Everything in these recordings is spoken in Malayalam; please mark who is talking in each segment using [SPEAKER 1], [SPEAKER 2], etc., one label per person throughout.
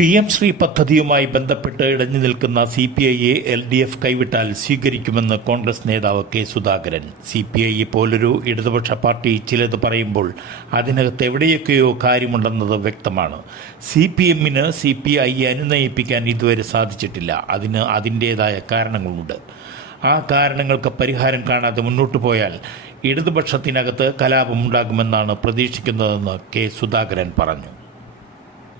[SPEAKER 1] പി എം ശ്രീ പദ്ധതിയുമായി ബന്ധപ്പെട്ട് ഇടഞ്ഞു നിൽക്കുന്ന C P A L D F കൈവിട്ടാൽ സ്വീകരിക്കുമെന്ന് കോൺഗ്രസ് നേതാവ് K Sudhakaran C P I പോലൊരു ഇടതുപക്ഷ പാർട്ടി ചിലത് പറയുമ്പോൾ അതിനകത്ത് എവിടെയൊക്കെയോ കാര്യമുണ്ടെന്നത് വ്യക്തമാണ് സി പി എമ്മിന് സി പി ഐ അനുനയിപ്പിക്കാൻ ഇതുവരെ സാധിച്ചിട്ടില്ല അതിന് അതിൻ്റേതായ കാരണങ്ങളുണ്ട് ആ കാരണങ്ങൾക്ക് പരിഹാരം കാണാതെ മുന്നോട്ടു പോയാൽ ഇടതുപക്ഷത്തിനകത്ത് കലാപമുണ്ടാകുമെന്നാണ് പ്രതീക്ഷിക്കുന്നതെന്ന് കെ സുധാകരൻ പറഞ്ഞു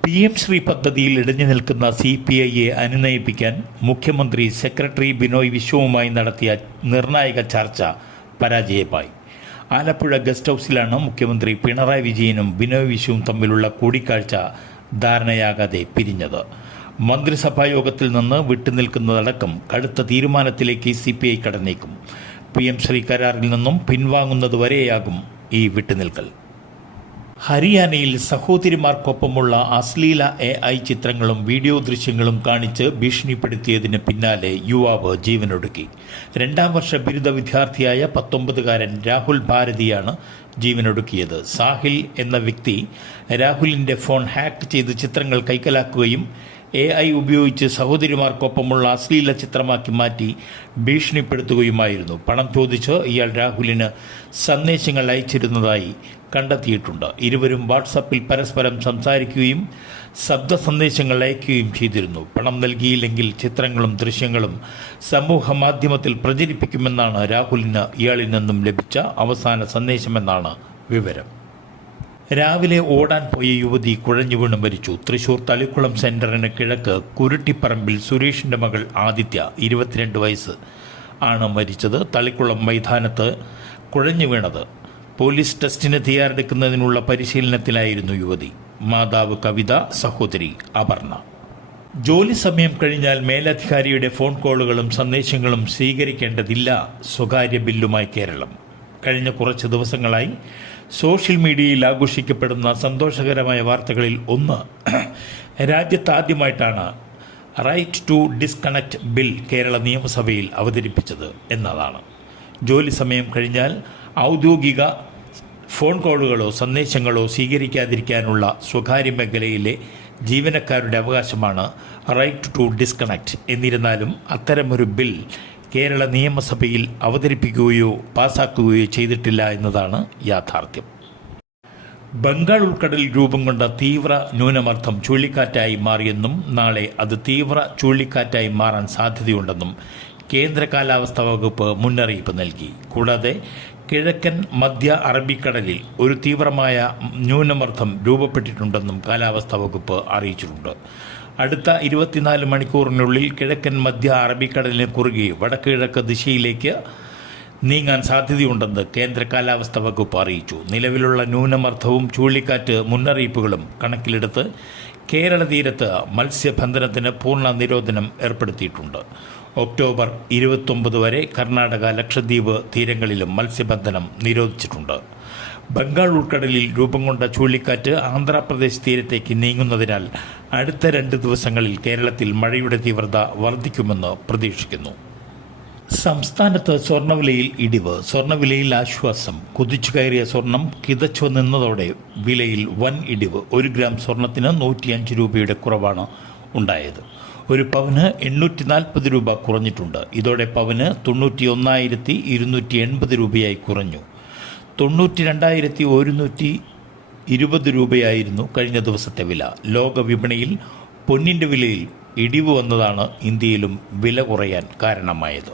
[SPEAKER 1] പി എം ശ്രീ പദ്ധതിയിൽ ഇടഞ്ഞു നിൽക്കുന്ന സി പി ഐയെ അനുനയിപ്പിക്കാൻ മുഖ്യമന്ത്രി സെക്രട്ടറി ബിനോയ് വിശ്വവുമായി നടത്തിയ നിർണായക ചർച്ച പരാജയമായി ആലപ്പുഴ ഗസ്റ്റ് ഹൗസിലാണ് മുഖ്യമന്ത്രി പിണറായി വിജയനും ബിനോയ് വിശ്വവും തമ്മിലുള്ള കൂടിക്കാഴ്ച ധാരണയാകാതെ പിരിഞ്ഞത് മന്ത്രിസഭാ യോഗത്തിൽ നിന്ന് വിട്ടുനിൽക്കുന്നതടക്കം കടുത്ത തീരുമാനത്തിലേക്ക് സി പി ഐ കടന്നേക്കും പി എം ശ്രീ കരാറിൽ നിന്നും പിൻവാങ്ങുന്നതുവരെയാകും ഈ വിട്ടുനിൽക്കൽ ഹരിയാനയിൽ സഹോദരിമാർക്കൊപ്പമുള്ള അശ്ലീല എ ഐ ചിത്രങ്ങളും വീഡിയോ ദൃശ്യങ്ങളും കാണിച്ച് ഭീഷണിപ്പെടുത്തിയതിന് പിന്നാലെ യുവാവ് ജീവനൊടുക്കി രണ്ടാം വർഷ ബിരുദ വിദ്യാർത്ഥിയായ പത്തൊമ്പതുകാരൻ രാഹുൽ ഭാരതിയാണ് ജീവനൊടുക്കിയത് സാഹിൽ എന്ന വ്യക്തി രാഹുലിൻ്റെ ഫോൺ ഹാക്ക് ചെയ്ത് ചിത്രങ്ങൾ കൈക്കലാക്കുകയും എ ഐ ഉപയോഗിച്ച് സഹോദരിമാർക്കൊപ്പമുള്ള അശ്ലീല ചിത്രമാക്കി മാറ്റി ഭീഷണിപ്പെടുത്തുകയുമായിരുന്നു പണം ചോദിച്ച് ഇയാൾ രാഹുലിന് സന്ദേശങ്ങൾ അയച്ചിരുന്നതായി കണ്ടെത്തിയിട്ടുണ്ട് ഇരുവരും വാട്സപ്പിൽ പരസ്പരം സംസാരിക്കുകയും ശബ്ദ സന്ദേശങ്ങൾ അയക്കുകയും ചെയ്തിരുന്നു പണം നൽകിയില്ലെങ്കിൽ ചിത്രങ്ങളും ദൃശ്യങ്ങളും സമൂഹ മാധ്യമത്തിൽ പ്രചരിപ്പിക്കുമെന്നാണ് രാഹുലിന് ഇയാളിൽ നിന്നും ലഭിച്ച അവസാന സന്ദേശമെന്നാണ് വിവരം രാവിലെ ഓടാൻ പോയ യുവതി കുഴഞ്ഞു വീണ് മരിച്ചു തൃശൂർ തളിക്കുളം സെന്ററിന് കിഴക്ക് കുരുട്ടിപ്പറമ്പിൽ സുരേഷിന്റെ മകൾ ആദിത്യ ഇരുപത്തിരണ്ട് വയസ്സ് ആണ് മരിച്ചത് തളിക്കുളം മൈതാനത്ത് കുഴഞ്ഞു വീണത് പോലീസ് ടെസ്റ്റിന് തയ്യാറെടുക്കുന്നതിനുള്ള പരിശീലനത്തിലായിരുന്നു യുവതി മാതാവ് കവിത സഹോദരി അപർണ ജോലി സമയം കഴിഞ്ഞാൽ മേലധികാരിയുടെ ഫോൺ കോളുകളും സന്ദേശങ്ങളും സ്വീകരിക്കേണ്ടതില്ല സ്വകാര്യ ബില്ലുമായി കേരളം കഴിഞ്ഞ കുറച്ച് ദിവസങ്ങളായി സോഷ്യൽ മീഡിയയിൽ ആഘോഷിക്കപ്പെടുന്ന സന്തോഷകരമായ വാർത്തകളിൽ ഒന്ന് രാജ്യത്താദ്യമായിട്ടാണ് right to disconnect bill Kerala നിയമസഭയിൽ അവതരിപ്പിച്ചത് എന്നതാണ് ജോലി സമയം കഴിഞ്ഞാൽ ഔദ്യോഗിക ഫോൺ കോളുകളോ സന്ദേശങ്ങളോ സ്വീകരിക്കാതിരിക്കാനുള്ള സ്വകാര്യ മേഖലയിലെ ജീവനക്കാരുടെ അവകാശമാണ് റൈറ്റ് ടു ഡിസ്കണക്ട് എന്നിരുന്നാലും അത്തരമൊരു ബിൽ കേരള നിയമസഭയിൽ അവതരിപ്പിക്കുകയോ പാസാക്കുകയോ ചെയ്തിട്ടില്ല എന്നതാണ് യാഥാർത്ഥ്യം ബംഗാൾ ഉൾക്കടലിൽ രൂപം കൊണ്ട തീവ്ര ന്യൂനമർദ്ദം ചുഴലിക്കാറ്റായി മാറിയെന്നും നാളെ അത് തീവ്ര ചുഴലിക്കാറ്റായി മാറാൻ സാധ്യതയുണ്ടെന്നും കേന്ദ്ര കാലാവസ്ഥാ വകുപ്പ് മുന്നറിയിപ്പ് നൽകി കൂടാതെ കിഴക്കൻ മധ്യ അറബിക്കടലിൽ ഒരു തീവ്രമായ ന്യൂനമർദ്ദം രൂപപ്പെട്ടിട്ടുണ്ടെന്നും കാലാവസ്ഥാ വകുപ്പ് അറിയിച്ചിട്ടുണ്ട് അടുത്ത ഇരുപത്തിനാല് മണിക്കൂറിനുള്ളിൽ കിഴക്കൻ മധ്യ അറബിക്കടലിന് കുറുകെ വടക്ക് കിഴക്ക് ദിശയിലേക്ക് നീങ്ങാൻ സാധ്യതയുണ്ടെന്ന് കേന്ദ്ര കാലാവസ്ഥാ വകുപ്പ് അറിയിച്ചു നിലവിലുള്ള ന്യൂനമർദ്ദവും ചുഴലിക്കാറ്റ് മുന്നറിയിപ്പുകളും കണക്കിലെടുത്ത് കേരള തീരത്ത് മത്സ്യബന്ധനത്തിന് പൂർണ്ണ നിരോധനം ഏർപ്പെടുത്തിയിട്ടുണ്ട് ഒക്ടോബർ ഇരുപത്തൊമ്പത് വരെ കർണാടക ലക്ഷദ്വീപ് തീരങ്ങളിലും മത്സ്യബന്ധനം നിരോധിച്ചിട്ടുണ്ട് ബംഗാൾ ഉൾക്കടലിൽ രൂപം കൊണ്ട ചുഴലിക്കാറ്റ് ആന്ധ്രാപ്രദേശ് തീരത്തേക്ക് നീങ്ങുന്നതിനാൽ അടുത്ത രണ്ട് ദിവസങ്ങളിൽ കേരളത്തിൽ മഴയുടെ തീവ്രത വർദ്ധിക്കുമെന്ന് പ്രതീക്ഷിക്കുന്നു സംസ്ഥാനത്ത് സ്വർണ്ണവിലയിൽ ഇടിവ് സ്വർണ്ണവിലയിൽ ആശ്വാസം കുതിച്ചു കയറിയ സ്വർണം കിതച്ചു നിന്നതോടെ വിലയിൽ വൻ ഇടിവ് ഒരു ഗ്രാം സ്വർണത്തിന് നൂറ്റിയഞ്ച് രൂപയുടെ കുറവാണ് ഉണ്ടായത് ഒരു പവന് എണ്ണൂറ്റി നാൽപ്പത് രൂപ കുറഞ്ഞിട്ടുണ്ട് ഇതോടെ പവന് തൊണ്ണൂറ്റി ഒന്നായിരത്തി ഇരുന്നൂറ്റി എൺപത് രൂപയായി കുറഞ്ഞു തൊണ്ണൂറ്റി രണ്ടായിരത്തി ഒരുന്നൂറ്റി ഇരുപത് രൂപയായിരുന്നു കഴിഞ്ഞ ദിവസത്തെ വില ലോക വിപണിയിൽ പൊന്നിൻ്റെ വിലയിൽ ഇടിവ് വന്നതാണ് ഇന്ത്യയിലും വില കുറയാൻ കാരണമായത്